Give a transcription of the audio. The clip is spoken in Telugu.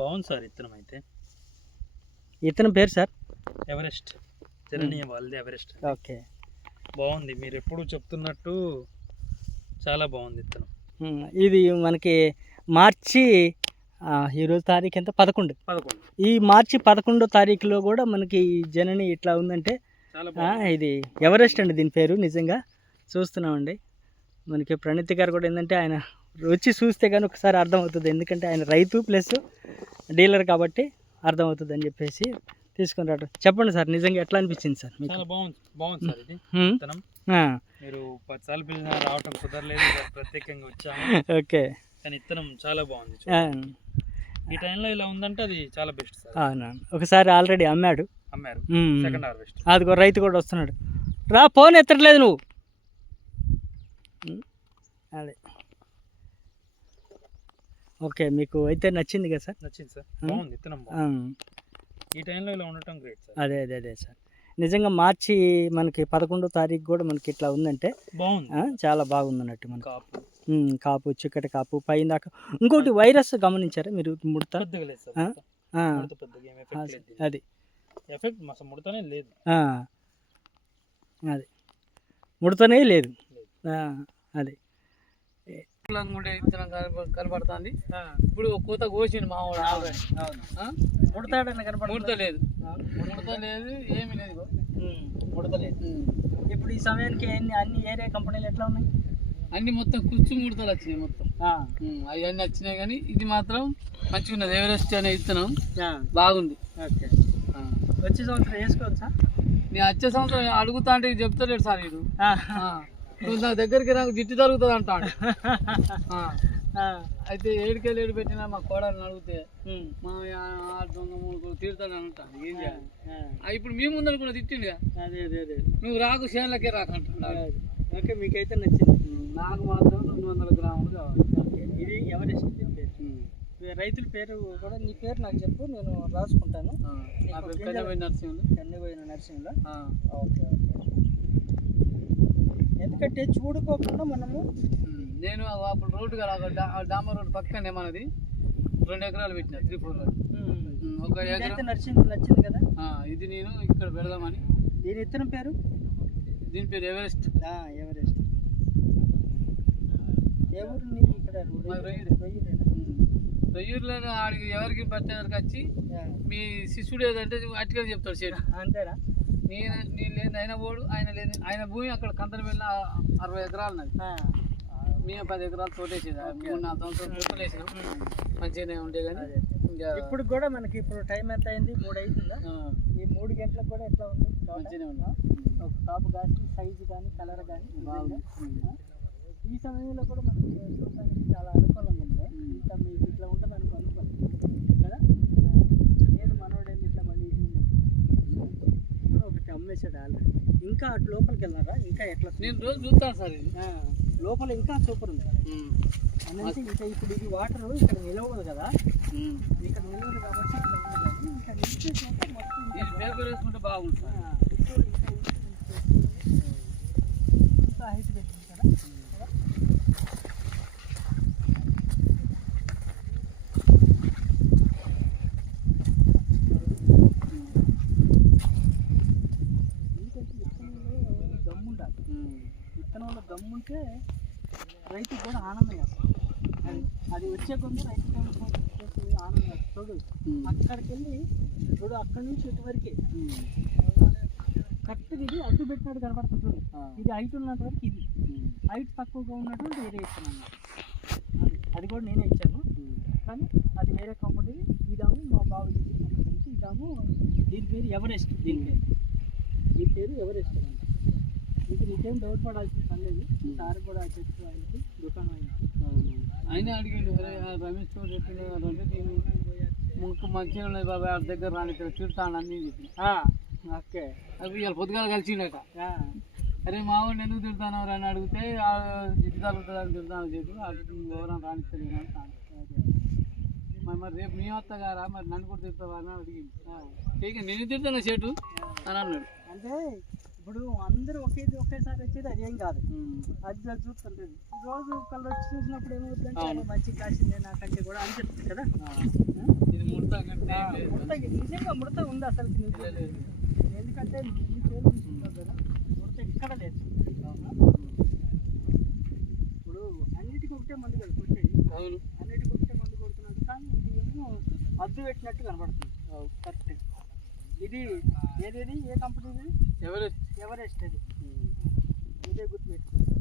బాగుంది సార్ ఇత్తనం అయితే. ఇతని పేరు సార్ ఎవరెస్ట్, జననీయ వాళ్ళది ఎవరెస్ట్. ఓకే, బాగుంది. మీరు ఎప్పుడు చెప్తున్నట్టు చాలా బాగుంది ఇత్తనం. ఇది మనకి మార్చి ఈరోజు తారీఖు ఎంత 11. ఈ మార్చి 11వ తారీఖులో కూడా మనకి జనని ఇట్లా ఉందంటే ఇది ఎవరెస్ట్ అండి దీని పేరు. నిజంగా చూస్తున్నామండి. మనకి ప్రణీత్ గారు కూడా ఏంటంటే ఆయన వచ్చి చూస్తే కానీ ఒకసారి అర్థమవుతుంది, ఎందుకంటే ఆయన రైతు ప్లస్ డీలర్ కాబట్టి అర్థమవుతుంది అని చెప్పేసి తీసుకొని రావడం. చెప్పండి సార్, నిజంగా ఎట్లా అనిపించింది సార్ మీకు? చాలా బాగుంది సార్ ఇది విత్తనం. మీరు 10 సార్లు పిలిచినా రావటం కుదరలేదు, ప్రత్యేకంగా వచ్చాము. ఓకే, కానీ విత్తనం చాలా బాగుంది. ఈ టైంలో ఇలా ఉందంటే అది చాలా బెస్ట్ సార్. అవునా, ఒకసారి ఆల్రెడీ అమ్మారు. Second harvest. అదిగో రైతు కూడా వస్తున్నాడు. రా, ఫోన్ ఎత్తట్లేదు నువ్వు. అదే ఓకే, మీకు అయితే నచ్చింది కదా సార్? నచ్చింది సార్, బాగుంది విత్తనం. ఈ టైంలో ఇలా ఉండటం గ్రేట్ సార్. అదే సార్, నిజంగా మార్చి మనకి 11వ తారీఖు కూడా మనకి ఇట్లా ఉందంటే బాగుంది, చాలా బాగుంది అన్నట్టు. మన కాపు చిక్కటి కాపు పైన దాకా. ఇంకోటి వైరస్ గమనించారా మీరు? ముడత అది ఎఫెక్ట్ ముడతనే లేదు, అది ముడతనే లేదు. అది కనపడుతుంది. ఇప్పుడు కోత కోసిండు మా వాడు. ముడతలేదు, ముడతలేదు, ఏమి లేదు, ముడతలేదు. ఇప్పుడు ఈ సమయానికి అన్ని ఏరియా కంపెనీలు ఎట్లా ఉన్నాయి? అన్ని మొత్తం కుచ్చు ముడతలు వచ్చినాయి మొత్తం. అవన్నీ వచ్చినాయి, కానీ ఇది మాత్రం మంచిగా ఉన్నది. ఎవరెస్ట్ అనే విత్తనం బాగుంది. ఓకే, వచ్చే సంవత్సరం వేసుకోవచ్చా? నేను వచ్చే సంవత్సరం అడుగుతా అంటే చెప్తలేడు సార్ వీడు. నువ్వు నా దగ్గరికి నాకు జిట్టు తరుగుతుంది అంటాడు. అయితే ఏడుకెళ్ళి ఏడు పెట్టినా మా కోడని అడిగితే మా దొంగ మూడు తీరుతాడు అంటాడు. ఏం చేయాలి? ఇప్పుడు మీ ముందర కూడా తిట్టిండుగా, నువ్వు రాకు చేనులకే రాకంటున్నాడు. ఓకే, మీకైతే నచ్చింది. నాకు మాత్రం 200 గ్రాములు కావాలి. ఇది ఎవరెస్ట్ పేరు. రైతుల పేరు కూడా నీ పేరు నాకు చెప్పు, నేను రాసుకుంటాను. కన్నెపోయిన నర్సింగ్లో. ఓకే, ఎందుకంటే చూడుకోకుండా మనము నేను అప్పుడు రోడ్డు కదా డామర్ రోడ్డు పక్కనే మనది 2 ఎకరాలు పెట్టిన 3-4. ఒక ఎకరా నచ్చింది కదా. ఇది నేను ఇక్కడ పెడదామని. దీని ఇత్తనం పేరు? దీని పేరు ఎవరెస్ట్. ఎవరెస్ట్. ఎవరు నీది ఇక్కడ? రొయ్యూరులో ఆడికి ఎవరికి పట్టేవరకు వచ్చి మీ శిష్యుడు ఏదంటే అట్టుగా చెప్తాడు సేటు. అంతేనా? నేను లేదు ఆయన పోడు, ఆయన లేదు. ఆయన భూమి అక్కడ కంతలు వెళ్ళిన 60 ఎకరాలు ఉన్నది. మేము 10 ఎకరాలు తోటేసేది. 3-4 సంవత్సరాలు తోటలు వేసినాం, మంచిగానే ఉండే. కానీ ఇప్పుడు కూడా మనకి ఇప్పుడు టైం ఎంత అయింది? 3 అవుతుందా? ఈ 3 గంటలకు కూడా ఎట్లా ఉంది? మంచిగానే ఉన్నా. ఒక కాపు కానీ సైజు కానీ కలర్ కానీ బాగుంది. ఈ సమయంలో కూడా మనకి చూడటానికి చాలా అనుకూలంగా ఉంది. ఇంకా మీకు ఇట్లా ఉంటుంది అనుకోండి కదా. నేను మనోడేమి ఇట్లా మళ్ళీ ఒకటి అమ్మేసాడు ఆల్రెడీ. ఇంకా అటు లోపలికి వెళ్ళారా? ఇంకా ఎట్లా? నేను రోజు చూస్తాను సార్. ఇది లోపల ఇంకా సూపర్ ఉంది అంటే. ఇంకా ఇప్పుడు ఇది వాటర్ ఇక్కడ నిలవదు కదా, ఇక్కడ నిలవదు కాబట్టి ఇంకా పేపర్ వేసుకుంటే బాగుంటుంది. ఇంకా హైట్ పెట్టింది కదా. విత్తనంలో దమ్ముంటే రైతుకు కూడా ఆనందం వస్తుంది. అది వచ్చే కొంత రైతు ఆనందం. చూడు అక్కడికి వెళ్ళి చూడు, అక్కడి నుంచి ఇటువరకే కరెక్ట్గా ఇది అడ్డు పెట్టినట్టు కనపడుతుంది. చూడు, ఇది హైట్ ఉన్నంత వరకు ఇది, హైట్ తక్కువగా ఉన్నటువంటి వేరే ఇస్తున్నాను. అది కూడా నేనే ఇచ్చాను, కానీ అది వేరే కంపెనీ. ఇదాము మా బాబు నుంచి ఇదాము. దీని పేరు ఎవరెస్ట్. దీని పేరు ఎవరెస్ట్. ఇది నీకేం డౌట్ పడాల్సిన పని లేదు. సార్ కూడా చెప్పి ఆయనకి దుకాణం ఆయన అడిగిండు, రమేష్ చోటు చెప్పిండే దీన్ని ముక్కు మంచిగా ఉన్నది బాబాయ్, ఆడి దగ్గర రాని తిడతాను అన్నీ చెప్పి. ఓకే, అవి ఇవాళ పొద్దుగాల కలిసిండట. అరే మా వాడిని ఎందుకు తిడతాను అని అడిగితే జిడ్డు తగ్గుతుంది అని తిడతాను చెప్పి ఎవరైనా రాణిస్తుంది. మరి రేపు మీ వస్తా గారా, మరి నన్ను కూడా తిడతావా అని అడిగింది. నేను తిడతాను చెట్టు అని అన్నాడు. అంటే ఇప్పుడు అందరూ ఒకేసారి వచ్చేది అదేం కాదు, అది చూస్తుంటుంది. రోజు కళ్ళు వచ్చి చూసినప్పుడు ఏమవుతుందంటే మంచి కాసిందే నాకంటే కూడా అని చెప్తుంది కదా. ఇది ముడత కంటే ఏం లేదు. నిజంగా ముడత ఉంది అసలు ఎందుకంటే ఈ పేరు తీసుకుంటారు కదా ముడత ఎక్కడ లేదు. ఇప్పుడు అన్నిటికీ ఒకటే మందు కదా కొట్టేది. అవును, అన్నిటికీ ఒకటే మందు కొడుతున్నాడు కానీ ఇది ఏమో అద్దు పెట్టినట్టు కనబడుతుంది. కరెక్ట్. ఇది ఏది ఏ కంపెనీ ఇది? ఎవరెస్ట్. ఎవరెస్ట్. ఇది ఇదే గుర్తుపెట్టుకో.